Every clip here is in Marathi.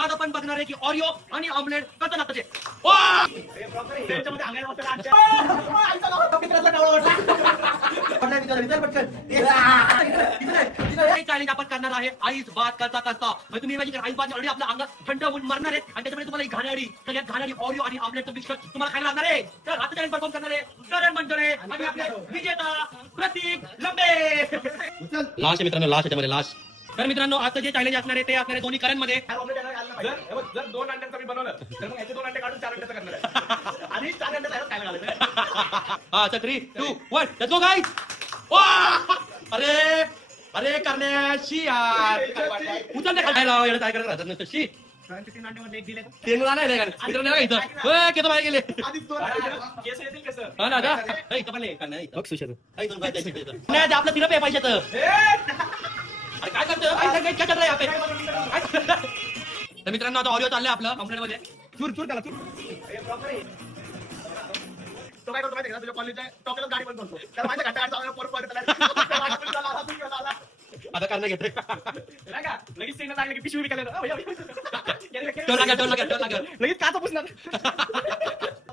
आज आपण बघणार आहे की ऑरिओ आणि ऑमलेट कसं लागतं ते. चॅलेंज आपण करणार आहे आईस भात करता करता. तुम्ही इमॅजिन करा, आईस भात ऑलरेडी आपल्या अंगात थंड होऊन मरणार आहे आणि त्याच्यामध्ये तुम्हाला घाणेरडी सगळ्यात घाणेरडी ऑरिओ आणि ऑमलेटचं मिक्सर तुम्हाला खायला लागणार आहे. तर आता चॅलेंज परफॉर्म करणार आहे करण मंडळे आणि आपले विजेता प्रतीक लंबे. लास्ट मित्रांनो, लास्ट त्याच्यामध्ये लास्ट. तर मित्रांनो, आजचं जे चॅलेंज असणार आहे ते असणार आहे दोन्ही करण मध्ये. जर 2 अंड्यांचं मी बनवलं तर मग याचे 2 अंडे काढून 4 अंड्याचं करणार आहे. आणि 4 अंड्याचं काय घालायचं. हा, 3, 2, 1 लेट्स गो गाइस. अरे अरे करण्याशी यार उचल ते खायला एवढं काय करत राहतात नुसतं शी. 3 अंड्यामध्ये एक दिले ते मुला नाही का इथं नाही इथं केतो बाहेर गेले. आधीच 2 केस येतील कसं. हा ना का इथं पण नाही का नाही बघ सुशेर नाही ते आपलं सिरप आहे पैशाचं. अरे काय करतो काय काय करत आहे. तर मित्रांनो, आता ऑडिओ चाललंय आपलं कंप्लेंट मध्ये. चूर चूर त्याला चूर. तो काय करतो माहिती का, तुझ्या कॉलेजच्या टॉकेला गाडी पण करतो. तर माझ्या घाटा चालला परत आता करणं घेतोय नाही का, लगेच सिग्नल लागले की पिशवी विकायला टोल लागेल लगेच काचा पुसणार.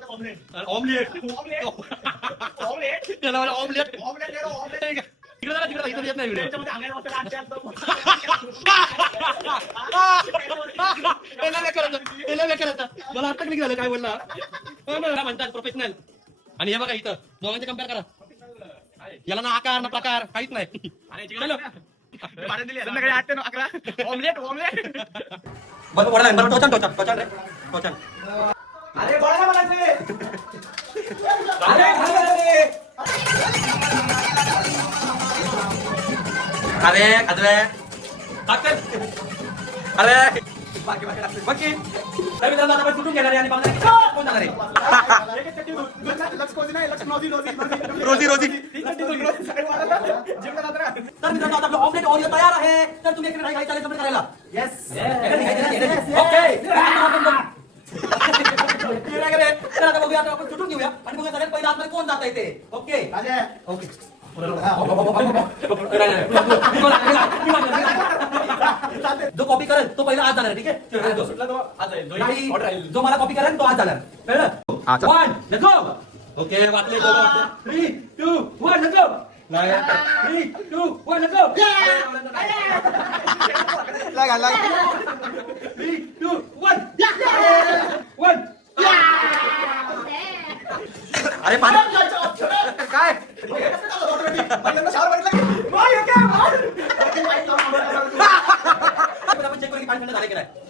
ऑमलेट ऑमलेट त्याला ऑमलेट ऑमलेट तिकडे जरा तिकडे इथं येत नाही व्हिडिओ. मला आता क्लिक झालं काय बोलला म्हणतात प्रोफेशनल. आणि हे बघा इथं दोघांचे कम्पेअर करा. याला ना आकार ना प्रकार काहीच नाही. संध्याकाळी 8 ते 11 ऑमलेट ऑमलेट. बरं टोचन टोचन टोचन रे टोचन. अरे बळा म्हणायचे. अरे अरे अरे बाकी मित्रांनो, आता आपण सुटून घेणार आहे आणि बघणार आहे कोण जाणार आहे. रोजी रोजी. तर मित्रांनो, आता आपलं ऑमलेट ऑडिओ तयार आहे. तर तुम्ही एक काही चालेल कंप्लीट करायला. Yes okay. तर आता बघूया, आता आपण सुटून घेऊया आणि बघूया सगळ्यात पहिला आतमध्ये कोण जात आहे ते. Okay okay. जो कॉपी करेल तो पहिला आज जाणार. ठीक आहे, जो मला कॉपी करेल तो आज जाणार. कळलं. 1 लेट्स गो. ओके वाटले 3, 2, 1 लेट्स गो. 3, 2, 1 let's go. 3, 2, 1 1. अरे पाणी काय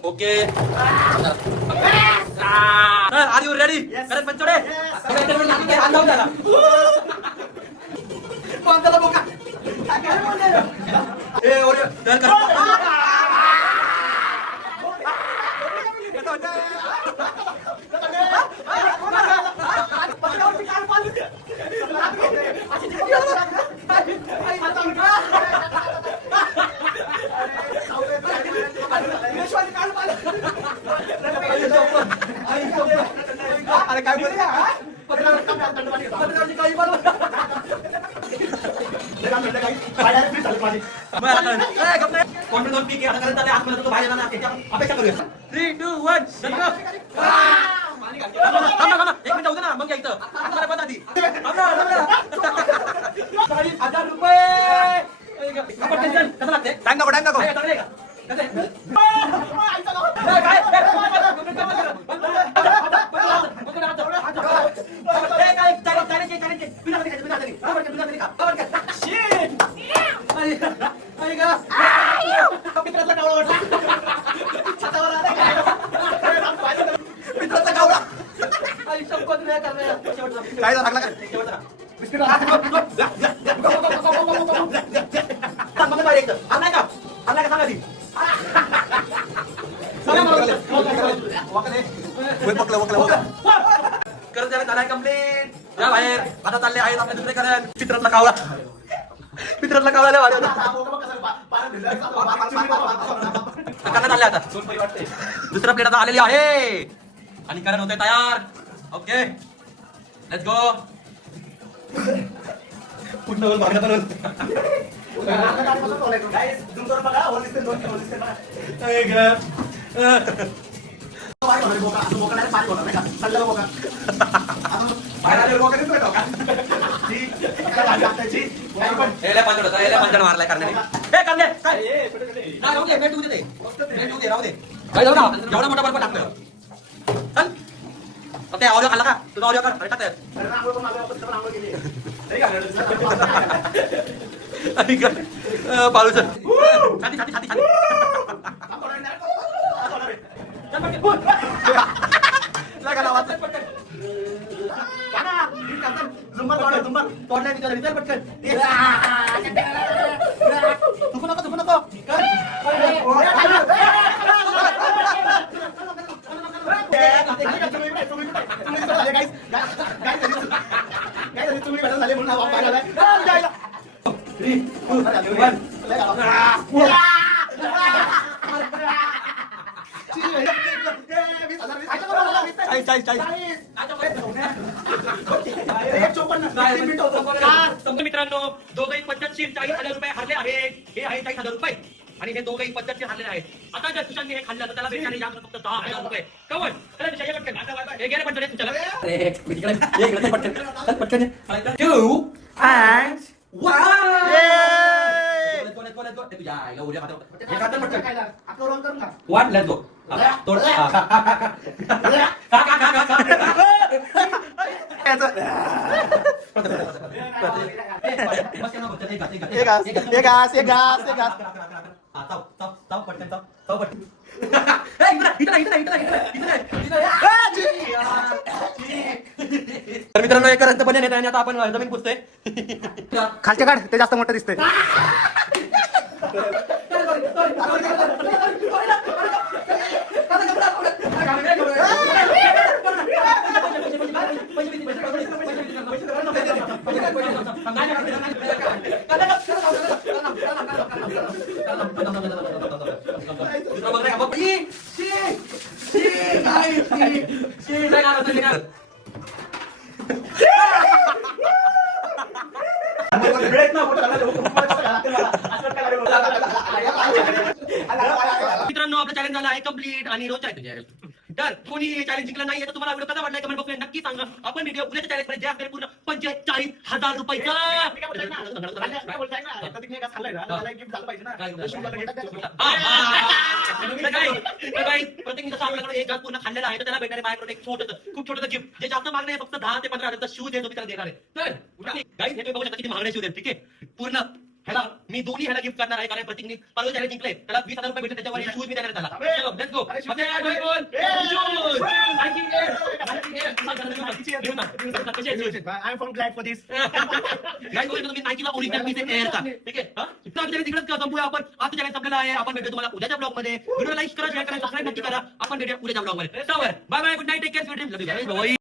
okay. Are you ready. Karan Panchode अरे काय बोलते अपेक्षा करूया. 3, 2, 1 एक मिनिट होतं ना मग घ्यायचं. 40,000 रुपये. कसं लागते. टाइम नको टाइम नको. काय लागला का बिस्किट आणलाय का सांगा ती. करत झालाय कंप्लीट. या बाहेर आता चालले आहेत आपल्या दुसरे करण. पित्रातला कावळा लय भारी होता. चालले आता दुसरा प्लेट आता आलेली आहे आणि करण होते तयार. Okay let's go. पुढचं भागणं करून बाहेर आलेलं बोका दिसतोय तो का? पंचड मारलाय करण्याने हे करणे काय नाही, राहू दे, भेट होऊ दे ते. भेट होऊ दे, राहू दे. काय जाऊ ना, एवढा मोठा बर्फ टाकतोय. चल. फक्त ऑडिओ खाल्ला का? तुझा ऑडिओ कर. अरे टाक त्यात. पाळू चल. छाती छाती छाती छाती. चल पटकन. लगा लावा, चल पटकन. तोडल्या तिच्या घरी, चल पटकन. चुकू नको, चुकू नको. मित्रांनो, दोघंही 45-40,000 रुपये हरले आहेत. हे आहे 40,000 रुपये आणि हे दोघंही 45 हरले आहेत. आता जर सुशांतने हे खाल्लं तर त्याला भेटणारे या फक्त 10,000 रुपये. कवर चला विषय पटकन. हे गेले पंचवीस सुशाला. पटकन 2 and 1 let's go. तोड. तर मित्रांनो, एका रस्ते पण येत आणि आता आपण जमीन पुसतोय. खालचे काढ, ते जास्त मोठं दिसतंय. मित्रांनो, आपलं चॅलेंज झालं आहे कम्प्लीट आणि रोज आहे. तर कोणी चॅलेंज जिंकला नाही तर तुम्हाला व्हिडिओ कसा वाटला कमेंट बॉक्समध्ये नक्की सांगा. आपण व्हिडिओ उद्याच्या चॅलेंज मध्ये जे पूर्ण 45,000 रुपयाचा. प्रत्येक जसं आपल्याकडे एक घास पूर्ण खाल्लेला आहे तर त्याला भेटणारे माझ्याकडे एक खूप छोटं गिफ्ट जे जास्त मागणे फक्त 10 ते 15,000 शूज आहे, तो मी त्याला देणार आहे. तर गाईस, हे तुम्ही बघू शकता किती महागडे शूज आहेत. ठीक आहे, पूर्ण ह्याला मी दोन्ही ह्याला गिफ्ट करणार आहे कारण प्रत्येकने परवा चॅलेंज जिंकले त्याला 20,000 रुपये भेटले, त्याच्यावर शूज मी देणार त्याला. चलो let's go. I am from glad for this. तुम्ही नाईकीला ओरिजिनल पीस आहे एअरचा. ठीक आहे, तर तिकडेच संपूया आपण. आता चॅलेंज संपलेला आहे. आपण भेटू तुम्हाला उद्याच्या ब्लॉग मध्ये. व्हिडिओ लाईक करा, शेअर करा, सबस्क्राईब नक्की करा. आपण भेटूया उद्याच्या ब्लॉग मध्ये. Bye bye, good night, take care, sweet dreams, love you guys.